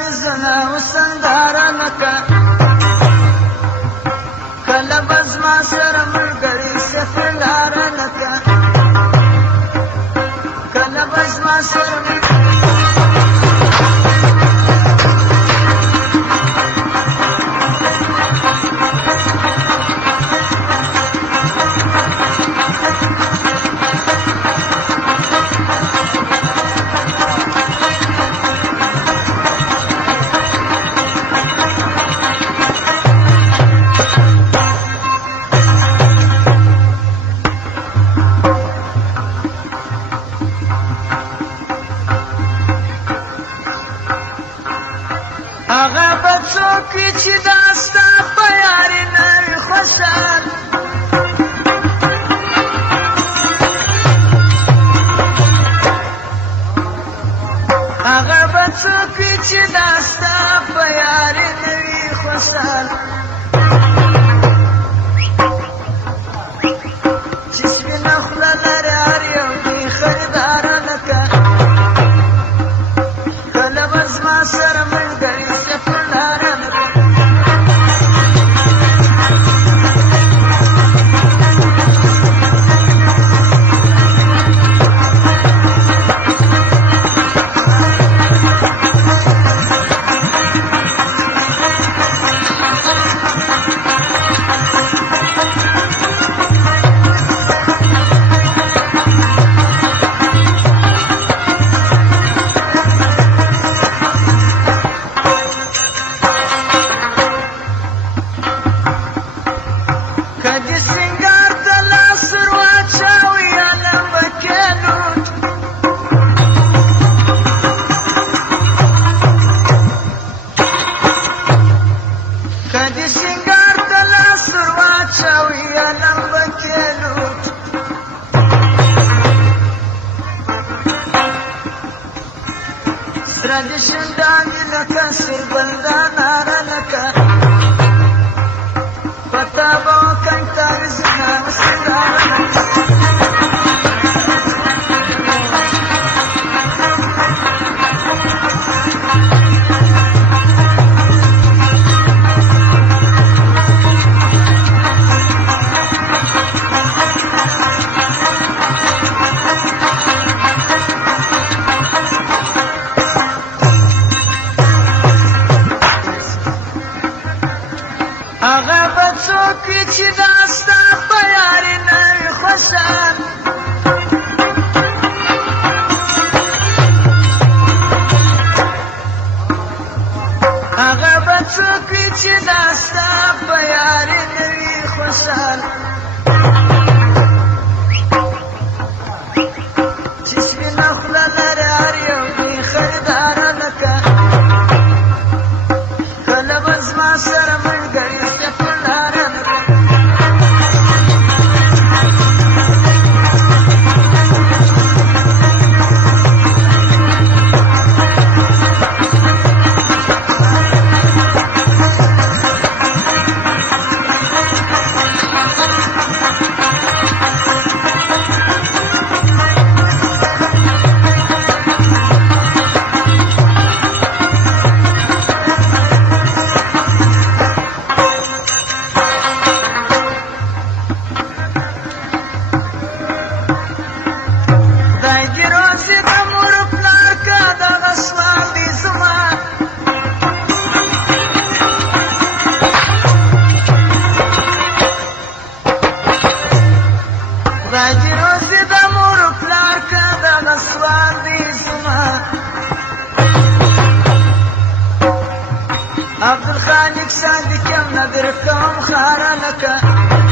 زنا وسنداره لکه کله به زما سره ملګري سفر لاره لکه کله به زما سره هغه به څوک وي چې دا ستا په یاري نه وي خوشحال هغه به څوک وي چې دا ستا په یاري نه وي خوشحال چې سپینه خوله لري هر یو دی خریداره لکه کله به زما سره ملګري کدی سنگار ته لاس ور واچوي علم به کېنوت کدی سنگار ته لاس ور واچوي علم به کېنوت سره دې شندانې لکه سربنداناره لکه پتا به وکړم زنا وسنداره هغه به څوک وي چې دا ستا په یاري نه وي خوشحال هغه به څوک وي چې دا ستا په یاري نه وي خوشحال چې سپینه خوله لري هر یو دی خریداره لکه کله به زما سره ملګري راځي روزي د مور پلار که دغه سوال دی زما عبدالخالق صادق یم نظر کوم خاره لکه